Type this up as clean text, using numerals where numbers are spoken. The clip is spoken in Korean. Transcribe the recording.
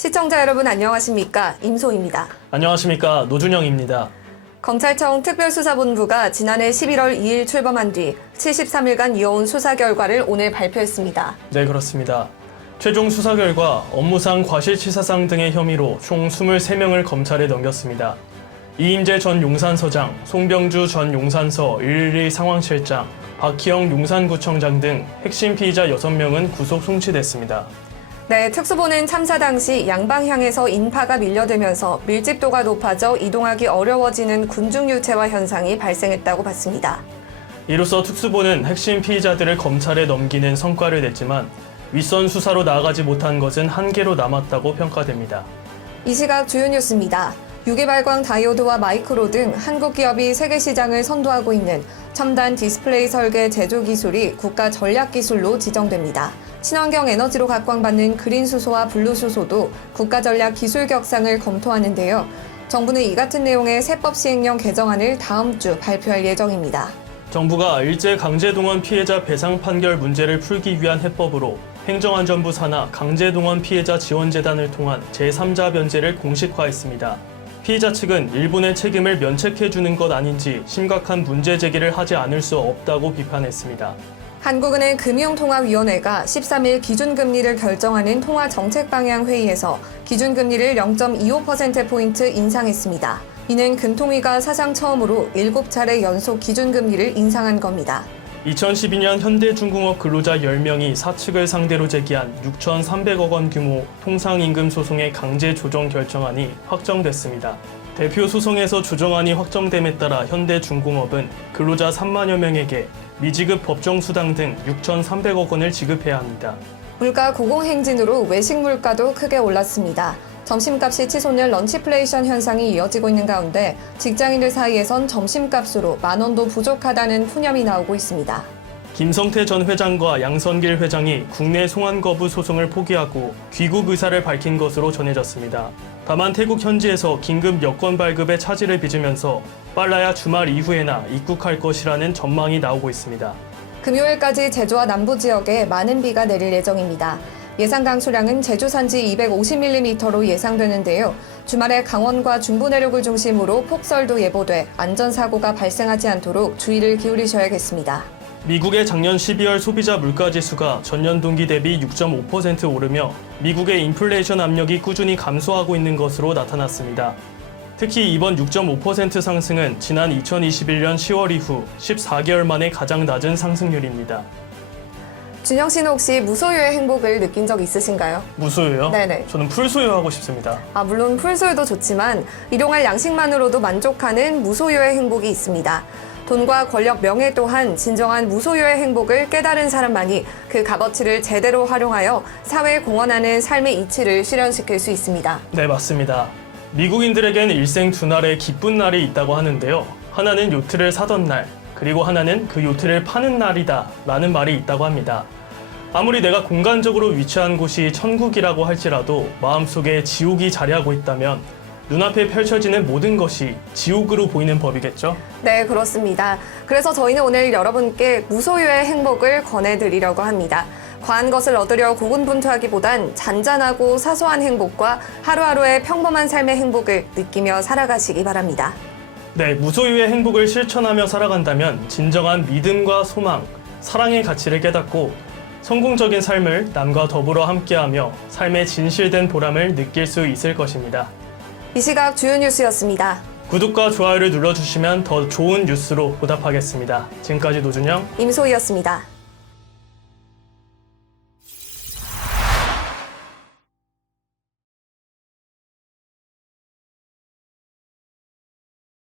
시청자 여러분 안녕하십니까? 임소희입니다. 안녕하십니까? 노준영입니다. 검찰청 특별수사본부가 지난해 11월 2일 출범한 뒤 73일간 이어온 수사 결과를 오늘 발표했습니다. 네, 그렇습니다. 최종 수사 결과 업무상 과실치사상 등의 혐의로 총 23명을 검찰에 넘겼습니다. 이인재 전 용산서장, 송병주 전 용산서 112 상황실장, 박희영 용산구청장 등 핵심 피의자 6명은 구속 송치됐습니다. 네, 특수본은 참사 당시 양방향에서 인파가 밀려들면서 밀집도가 높아져 이동하기 어려워지는 군중유체화 현상이 발생했다고 봤습니다. 이로써 특수본은 핵심 피의자들을 검찰에 넘기는 성과를 냈지만 윗선 수사로 나아가지 못한 것은 한계로 남았다고 평가됩니다. 이 시각 주요 뉴스입니다. 유기발광 다이오드와 마이크로 등 한국 기업이 세계 시장을 선도하고 있는 첨단 디스플레이 설계 제조 기술이 국가 전략 기술로 지정됩니다. 친환경 에너지로 각광받는 그린 수소와 블루 수소도 국가 전략 기술 격상을 검토하는데요. 정부는 이 같은 내용의 세법 시행령 개정안을 다음 주 발표할 예정입니다. 정부가 일제강제동원 피해자 배상 판결 문제를 풀기 위한 해법으로 행정안전부 산하 강제동원 피해자 지원재단을 통한 제3자 변제를 공식화했습니다. 피해자 측은 일본의 책임을 면책해주는 것 아닌지 심각한 문제 제기를 하지 않을 수 없다고 비판했습니다. 한국은행 금융통화위원회가 13일 기준금리를 결정하는 통화정책방향회의에서 기준금리를 0.25%포인트 인상했습니다. 이는 금통위가 사상 처음으로 7차례 연속 기준금리를 인상한 겁니다. 2012년 현대중공업 근로자 10명이 사측을 상대로 제기한 6,300억 원 규모 통상임금 소송의 강제 조정 결정안이 확정됐습니다. 대표 소송에서 조정안이 확정됨에 따라 현대중공업은 근로자 3만여 명에게 미지급 법정수당 등 6,300억 원을 지급해야 합니다. 물가 고공행진으로 외식 물가도 크게 올랐습니다. 점심값이 치솟는 런치플레이션 현상이 이어지고 있는 가운데 직장인들 사이에선 점심값으로 10,000원도 부족하다는 푸념이 나오고 있습니다. 김성태 전 회장과 양선길 회장이 국내 송환 거부 소송을 포기하고 귀국 의사를 밝힌 것으로 전해졌습니다. 다만 태국 현지에서 긴급 여권 발급에 차질을 빚으면서 빨라야 주말 이후에나 입국할 것이라는 전망이 나오고 있습니다. 금요일까지 제주와 남부 지역에 많은 비가 내릴 예정입니다. 예상 강수량은 제주 산지 250mm로 예상되는데요. 주말에 강원과 중부 내륙을 중심으로 폭설도 예보돼 안전사고가 발생하지 않도록 주의를 기울이셔야겠습니다. 미국의 작년 12월 소비자 물가지수가 전년 동기 대비 6.5% 오르며 미국의 인플레이션 압력이 꾸준히 감소하고 있는 것으로 나타났습니다. 특히 이번 6.5% 상승은 지난 2021년 10월 이후 14개월 만에 가장 낮은 상승률입니다. 준영 씨는 혹시 무소유의 행복을 느낀 적 있으신가요? 무소유요? 네네. 저는 풀소유하고 싶습니다. 물론 풀소유도 좋지만 일용할 양식만으로도 만족하는 무소유의 행복이 있습니다. 돈과 권력, 명예 또한 진정한 무소유의 행복을 깨달은 사람만이 그 값어치를 제대로 활용하여 사회에 공헌하는 삶의 이치를 실현시킬 수 있습니다. 네, 맞습니다. 미국인들에겐 일생 두 날의 기쁜 날이 있다고 하는데요. 하나는 요트를 사던 날, 그리고 하나는 그 요트를 파는 날이다 라는 말이 있다고 합니다. 아무리 내가 공간적으로 위치한 곳이 천국이라고 할지라도 마음속에 지옥이 자리하고 있다면 눈앞에 펼쳐지는 모든 것이 지옥으로 보이는 법이겠죠? 네, 그렇습니다. 그래서 저희는 오늘 여러분께 무소유의 행복을 권해드리려고 합니다. 과한 것을 얻으려 고군분투하기보단 잔잔하고 사소한 행복과 하루하루의 평범한 삶의 행복을 느끼며 살아가시기 바랍니다. 네, 무소유의 행복을 실천하며 살아간다면 진정한 믿음과 소망, 사랑의 가치를 깨닫고 성공적인 삶을 남과 더불어 함께하며 삶의 진실된 보람을 느낄 수 있을 것입니다. 이 시각 주요 뉴스였습니다. 구독과 좋아요를 눌러주시면 더 좋은 뉴스로 보답하겠습니다. 지금까지 노준영, 임소희였습니다.